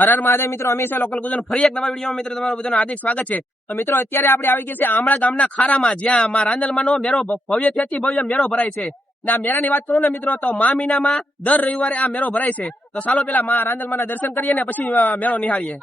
હર હર મહાદેવ મિત્રો છે લોકલ ગુજરાત ફરી એક નવા વીડિયો મિત્રો તમારું બધાનું હાર્દિક સ્વાગત છે. તો મિત્રો, અત્યારે આપણે આવી ગયા છે આમળા ગામના ખારામાં, જ્યાં માં રાંદલમાંનો મેળો ભવ્યથી ભવ્ય મેળો ભરાય છે. ના મેળાની વાત કરું ને મિત્રો, તો મા મહિનામાં દર રવિવારે આ મેળો ભરાય છે. તો ચાલો પેલા મા રાંદલમાંના દર્શન કરીએ ને પછી મેળો નિહાળીએ.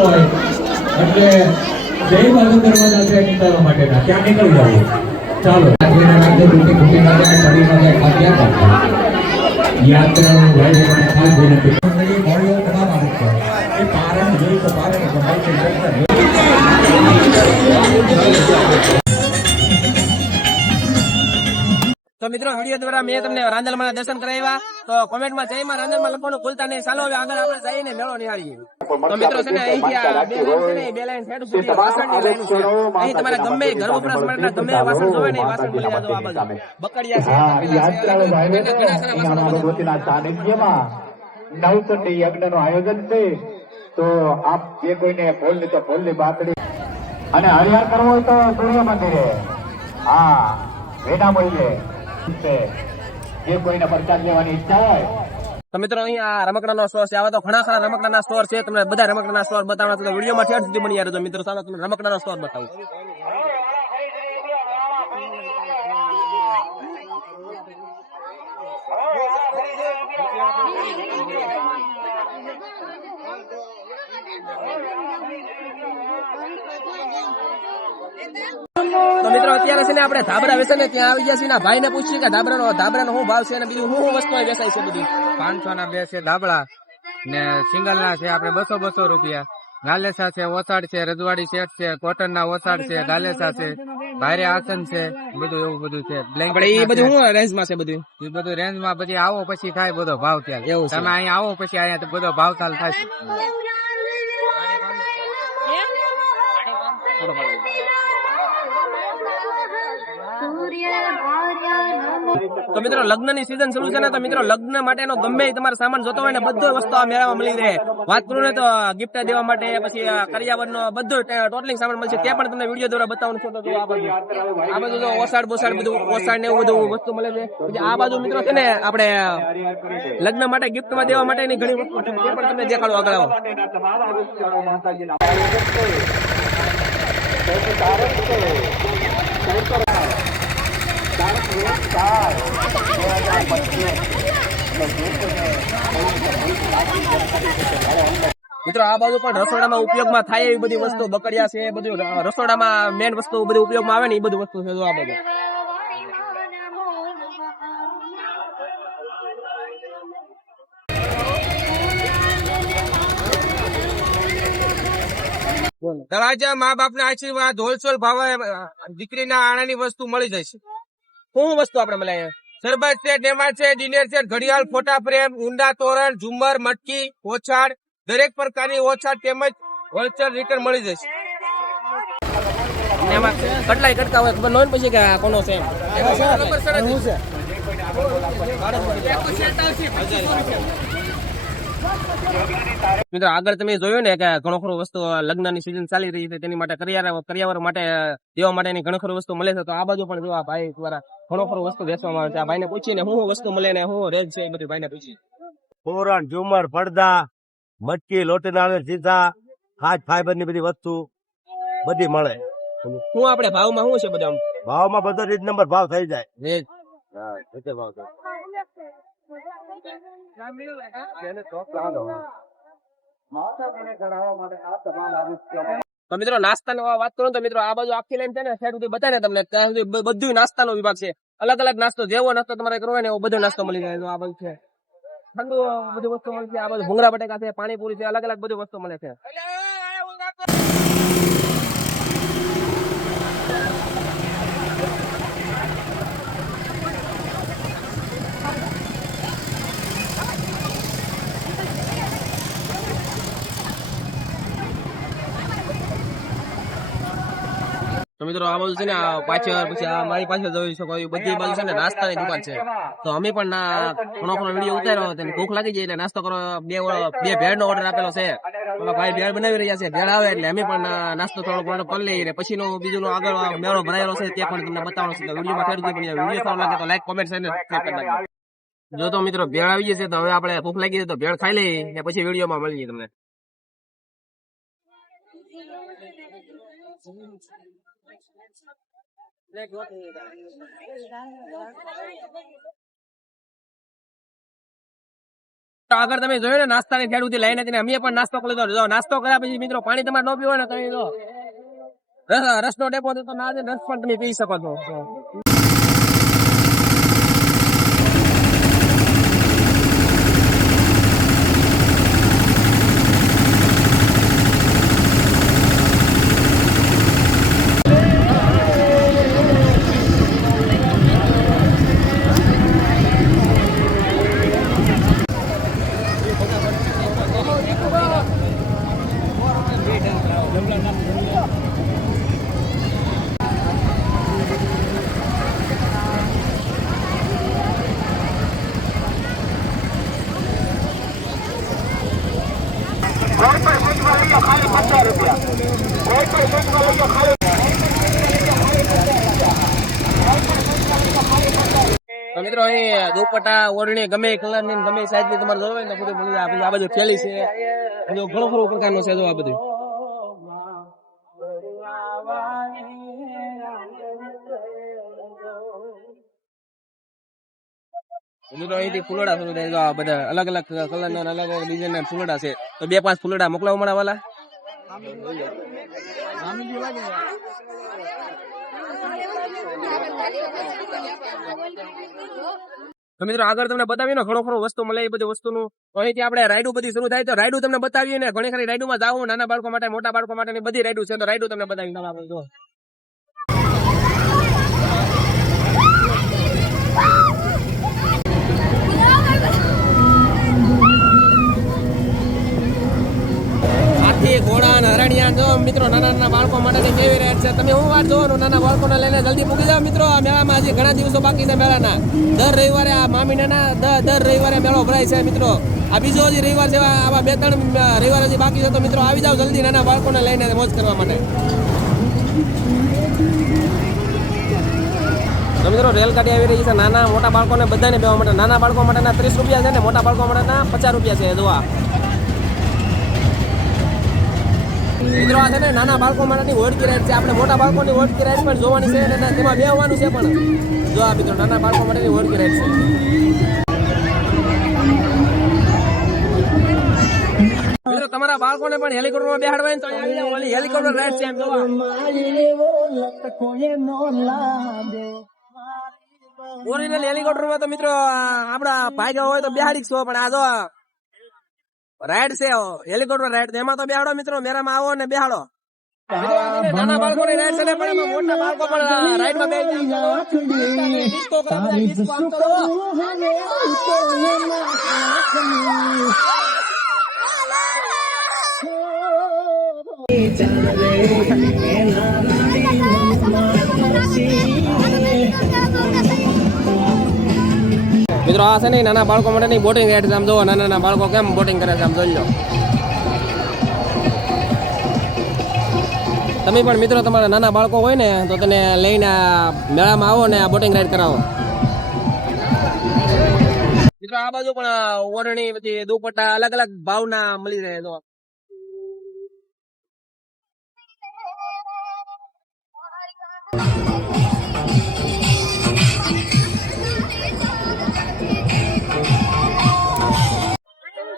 હોય. એટલે જય બાજુ દરવાજા છે નીકળવા માટેના. ક્યાં નીકળી જવું ચાલો. રાજ્યના રાજ્ય રૂપી કુટી માટે શરીર માટે ખાદ્યા કરતા યાત્રાનું ભાઈ ખાસ વિનંતી મંડળી તમામ પારણ જોઈ તો પારણ તો મિત્રો વીડિયો દ્વારા મેં તમને રાંદલમાં દર્શન કરાવ્યા. તો કોમેન્ટમાં જયમાં રાંદલમાં લખવાનું ભૂલતા નહીં ચાલો હવે આગળ આપણે જઈને મેળો નિહાળીએ. તો મિત્રો છે ને અહીંથી આ બે લાઈન છે ને એ બે લાઈન સાઈડ સુધી વાસણની લાઈન છે. અહીં તમારે ગમે ઘર વપરાશ માટેના ગમે વાસણ જોવે ને વાસણ મળી જાય આ બાજુ બકડિયા છે હા યજ્ઞ નવચંડી યજ્ઞનું આયોજન છે. તો આપ જે કોઈને ફૂલની તો ફૂલની બાતડી અને હરિહર કરવો હોય તો સૂર્ય મંદિરે. હા વેડા છે જે કોઈને પ્રસાદ લેવાની ઈચ્છા હોય. તો મિત્રો અહીંયા રમકડાનો સ્ટોર છે. આવા તો ઘણા ખરા રમકડાના સ્ટોર છે. તમને બધા રમકડાના સ્ટોર બતાવવા તો વિડીયોમાં ઠેર સુધી બની યાર મિત્રો. ચાલો તમને રમકડાનો સ્ટોર બતાવું. તો મિત્રો અત્યારે છે ને આપણે ધાબરા વેસે ને ત્યાં આવી ગયા છીએ ને ભાઈ ને પૂછીએ કે ધાબરાનો ધાબરાનો શું ભાવ છે અને બીજું શું શું વસ્તુ વેચાય છે બધી? પાંચસો ના બે છે ધાબળા ને સિંગલ ના છે આપણે બસો બસો રૂપિયા. ગાલેસા છે ઓસાડ છે રજવાડી સેટ છે કોટન ના ઓસાડ છે ગાલેસા છે ભારે આસન છે બધું એવું બધું છે. બ્લેન્કેટ બધું શું રેન્જમાં છે બધું? એ બધું રેન્જમાં પછી આવો પછી થાય બધો ભાવ ત્યાં. એવું તમે અહીંયા આવો પછી અહીંયા બધો ભાવ ચાલ થાય તો મિત્રો લગ્નની સીઝન શરૂ છે ને, તો મિત્રો, લગ્ન માટેનો ગમે તમારે સામાન જોતો હોય ને, બધો વસ્તુ આ મેળામાં મળી રહે. વાત કરું ને, તો ગિફ્ટ દેવા માટે, પછી કરિયાવર નો બધો ટોટલિંગ સામાન મળશે. તે પણ તમને વીડિયો દ્વારા બતાવવાનું છું, તો આ બાજુ. આ બાજુ જો ઓસાડ બોસાડ બધું, ઓસાડ ને એવું બધું વસ્તુ મળે છે. પછી આ બાજુ મિત્રો છે ને, આપણે લગ્ન માટે ગિફ્ટમાં દેવા માટેની ઘણી વસ્તુ પણ તમને દેખાડો આગળ આવો. મિત્રો, આ બાજુ પણ રસોડામાં ઉપયોગમાં થાય એવી બધી વસ્તુ બકડિયા છે, એ બધું રસોડામાં મેન વસ્તુ બધી ઉપયોગમાં આવે ને એ બધું વસ્તુ છે જો આ બધું તળાજા મા બાપ ના આશીર્વાદ, હોલસેલ ભાવે દીકરીના આણાની વસ્તુ મળી જશે શું શું વસ્તુ આપણે મળે સરબત છે નેમાળ છે ડિનર છે ઘડિયાળ ફોટા ફ્રેમ ઊંડા તોરણ ઝુમર મટકી ઓછાડ દરેક પ્રકારની ઓછાડ તેમજ હોલસેલ રિટર્ન મળી જશે. એમાં કટલાય કટકા હોય ખબર ન પછી કે કોનો છે એમ. મિત્રો આગળ તમે જોયું ને કે ઘણો ખરો વસ્તુ લગ્નની સિઝન ચાલી રહી છે તેની માટે કરિયાવર કરિયાવર માટે દેવા માટેની ઘણો ખરો વસ્તુ મળે છે. તો આ બાજુ પણ જો આ ભાઈ દ્વારા ઘણો ખરો વસ્તુ વેચવામાં આવે છે. આ ભાઈને પૂછીને શું વસ્તુ મળે ને શું રેજ છે એ બધું ભાઈને પૂછી તોરણ ઝુમર પડદા મટકી લોટીના સીધા ખાજ ફાઈબરની બધી વસ્તુ બધી મળે. શું આપણે ભાવમાં શું છે બધા? ભાવમાં બધો રીત નંબર ભાવ થઈ જાય. રેજ હા, ભાવ થાય. તો મિત્રો, નાસ્તાનો વાત કરું તો મિત્રો, આ બાજુ આખી લાઈન છે ને સાઈડ સુધી બતાવે ને તમને ત્યાં સુધી બધું નાસ્તાનો વિભાગ છે. અલગ અલગ નાસ્તો, જેવો નાસ્તો તમારે કરવો ને એવો બધો નાસ્તો મળી જાય. આ બાજુ છે. ઠંડુ બધી વસ્તુ મળશે આ બાજુ ભૂંગરા બટેકા છે, પાણીપુરી છે અલગ અલગ બધી વસ્તુ મળે છે. મિત્રો, આ બાજુ છે ને પાછળ, પછી આ મારી પાછળ જોઈ શકો બધી બાજુ છે ને, નાસ્તાની દુકાન છે. તો અમે પણ ના ઘણો ઘણો વીડિયો ઉતાર્યો તેને ભૂખ લાગી જાય એટલે નાસ્તો કરો બે બે ભેળ નો ઓર્ડર આપેલો છે. ભાઈ ભેળ બનાવી રહ્યા છે, ભેળ આવે એટલે અમે પણ નાસ્તો થોડો ઘણો કરી લઈએ અને પછી નો બીજું નો આગળ મેળો ભરાયેલો છે, તે પણ તમને બતાવવાનો છે. તો વિડીયોમાં ખેડૂત વીડિયો સારો લાગે તો લાઈક કોમેન્ટ અને ને જો તો મિત્રો, ભેળ આવી જશે તો હવે આપણે ભૂખ લાગી છે, તો ભેળ ખાઈ લઈએ ને પછી વિડીયોમાં મળીએ તમને. તો આગળ તમે જોયું ને, નાસ્તાની ખેડૂતી લઈને તેને અમે પણ નાસ્તો કરી દો નાસ્તો કર્યા પછી મિત્રો પાણી તમારે ન પીવો ને કરી દો રસ- રસનો ડેપો તો ના રસ પણ તમે પી શકો છો તો મિત્રો અહીં દુપટ્ટા ઓરણી, ગમે કલરની ગમે સાઈઝની તમારે જોવે ને બધું મળી જાય. આ બાજુ થેલી છે. બધું ઘણો ખરો પ્રકારનો છે જો આ બધું. મિત્રો અહીંથી ફૂલડા શરૂ થાય જો બધા અલગ અલગ કલર અલગ અલગ ડિઝાઇન ના ફૂલડા છે. તો બે પાંચ ફૂલડા મોકલાવો મારા વાલા. તો મિત્રો, આગળ તમને બતાવીએ ને ઘણો ખરો વસ્તુ મળે, એ બધી વસ્તુનું. અહીંથી આપણે રાઈડું બધી શરૂ થાય. તો રાઈડું તમને બતાવીએ ને, ઘણી ખરી રાઈડુમાં જાવું નાના બાળકો માટે, મોટા બાળકો માટે બધી રાઈડું છે. તો રાઈડું તમને બતાવીને દઉં આપણે જો ઘોડા અને હરણિયા જો મિત્રો નાના નાના બાળકો માટેની કેવી રેટ છે? તમે હું વાત જોવાનું, નાના બાળકોને લઈને જલ્દી પૂકી જાઓ મિત્રો. આ મેળામાં હજી ઘણા દિવસો બાકી છે મેળાના. દર રવિવારે આ મામીનાના દર દર રવિવારે મેળો ભરાય છે મિત્રો. આ બીજો હજી રવિવાર જેવા આવા બે, ત્રણ રવિવાર હજી બાકી છે, તો મિત્રો આવી જાઓ જલ્દી નાના બાળકોને લઈને મોજ કરવા માટે. મિત્રો, રેલગાડી આવી રહી છે. નાના મોટા બાળકોને બધાને બેવા માટે. નાના બાળકો માટેના ત્રીસ રૂપિયા છે ને મોટા બાળકો માટેના પચાસ રૂપિયા છે. જોવા મિત્રો, આ છે ને નાના બાળકો માટેની ઓળખી રાઈડ છે. આપણે મોટા બાળકોની ઓળખી રાઈડ પણ જોવાની છે અને તેમાં બેહવાનું છે પણ. જો આ મિત્રો, નાના બાળકો માટેની ઓળખી રાઈડ છે. તમારા બાળકોને પણ હેલિકોપ્ટરમાં બેહાડવાય તો હેલિકોપ્ટર રાઈડ છે એમ જોવા ઓરિજિનલ હેલિકોપ્ટરમાં તો મિત્રો આપણા ભાઈ હોય તો બેહાડી છો, પણ આ જો રાઈડ છે હેલિકોપ્ટર રાઈડ એમાં તો બેહાડો મિત્રો મેરામાં આવો ને બેહાડો. મિત્રો, આ છે ને નાના બાળકોની રાઈડ છે ને પણ એમાં મોટા બાળકો પણ રાઈડમાં બેસી જાય છે. મિત્રો, આ છે ને નાના બાળકો માટેની બોટિંગ રાઈડ આમ જોવો નાના નાના બાળકો કેમ બોટિંગ કરે છે, આમ જોઈ લો. તમે પણ મિત્રો, તમારા નાના બાળકો હોય ને, તો તેને લઈને મેળામાં આવો ને બોટિંગ રાઈડ કરાવો. મિત્રો, આ બાજુ પણ ઓરણી પછી દુપટ્ટા અલગ અલગ ભાવના મળી રહે તો.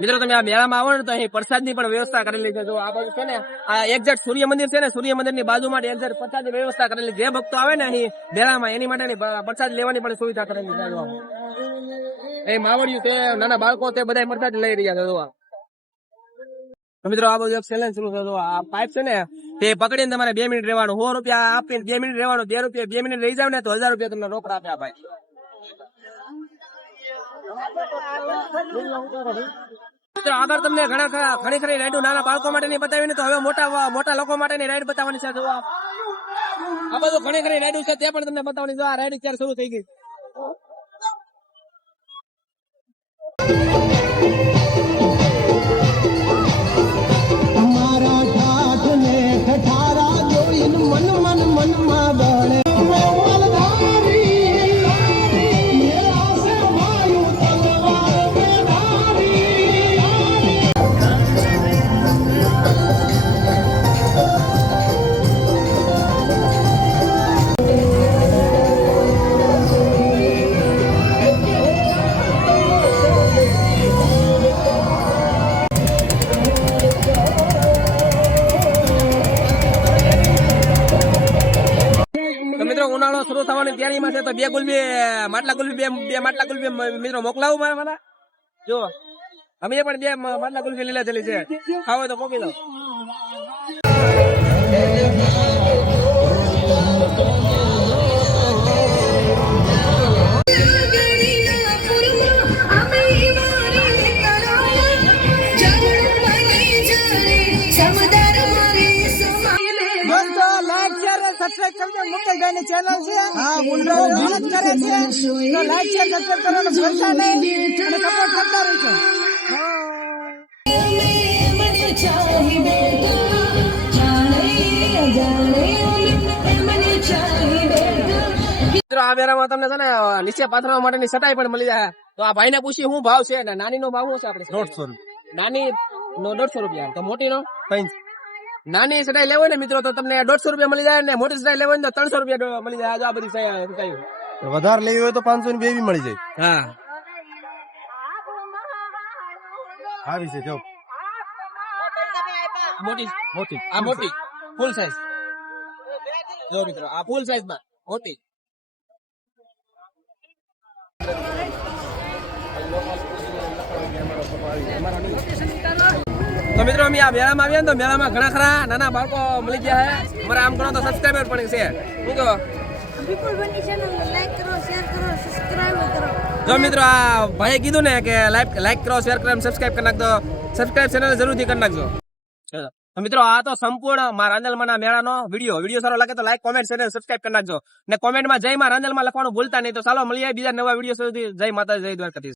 મિત્રો, તમે આ મેળામાં આવો ને તો અહીં પ્રસાદની પણ વ્યવસ્થા કરેલી છે. જો આ બાજુ છે ને, આ એક્ઝેક્ટ સૂર્ય મંદિર છે ને, સૂર્ય મંદિરની બાજુમાં એક્ઝેક્ટ પ્રસાદની વ્યવસ્થા કરેલી. જે ભક્તો આવે ને અહીં મેળામાં, એની માટે પ્રસાદ લેવાની પણ સુવિધા કરેલી છે. એ માવડિયું છે, નાના બાળકો તે બધા પ્રસાદ લઈ રહ્યા છે જોવા મિત્રો, આ બધું ચેલેન્જ શરૂ જો. આ પાઇપ છે ને, તે પકડીને તમારે બે મિનિટ રહેવાનું. સો રૂપિયા આપીને બે મિનિટ રહેવાનું. બે રૂપિયા, બે મિનિટ રહી જાવ ને તો હજાર રૂપિયા તમને રોકડા આપ્યા ભાઈ. આગળ તમને ઘણા ખરા- ઘણી ખરી રાઈડો નાના બાળકો માટેની બતાવીને તો હવે મોટા મોટા લોકો માટેની રાઈડ બતાવવાની છે. જો આ બધું ઘણી ઘણી રાઈડ છે, તે પણ તમને બતાવવાની જો આ રાઈડ અત્યારે શરૂ થઈ ગઈ. શરૂ થવાની તૈયારીમાં છે તો બે ગુલબી, માટલા ગુલબી, બે બે માટલા ગુલબી મિત્રો મોકલાવું મારા મારા? જો અમે પણ બે માટલા ગુલબી લીલા ચલી છે. ખાવ તો મોકલી દો. આ વેરામાં તમને છે ને નીચે પાથરવા માટેની સટાઈ પણ મળી જાય. તો આ ભાઈને પૂછી શું ભાવ છે? અને નાની નો ભાવ શું છે આપણે દોઢસો નાની નો દોઢસો રૂપિયા. તો મોટી નો નાની સટાઈ લેવો ને મિત્રો તો તમને દોઢસો રૂપિયા મળી જાય ને મોટી સટાઈ લેવો ને તો ત્રણસો રૂપિયા મળી જાય. આ બધી. વધારે લેવી હોય તો પાંચસો ની બે મળી જાય. હા. આવી છે જો. મોટી. મોટી. આ મોટી. ફૂલ સાઈઝ જો મિત્રો આ ફૂલ સાઈઝમાં. મોટી. તો મિત્રો અમે આ મેળામાં આવ્યા તો મેળામાં ઘણા ખરા નાના બાળકો મળી ગયા છે. અમારા આમ ઘણો તો સબસ્ક્રાઈબર પણ છે. શું કહો? ચેનલ જો મિત્રો આ ભાઈએ કીધું ને કે લાઈક લાઈક કરો શેર કરો સબસ્ક્રાઈબ કરી નાખજો. સબસ્ક્રાઈબ ચેનલ જરૂરથી કરી નાખજો. તો મિત્રો આ તો સંપૂર્ણ મારા રાંદલમાના મેળાનો વીડિયો વીડિયો સારો લાગે તો લાઈક કોમેન્ટ શેર સબસ્ક્રાઈબ કરી નાખજો. ને કોમેન્ટમાં જય મા રાંદલમાં લખવાનું ભૂલતા નહીં. તો ચાલો મળીએ બીજા નવા વીડિયો સુધી. જય માતા જય દ્વારકાધીશ.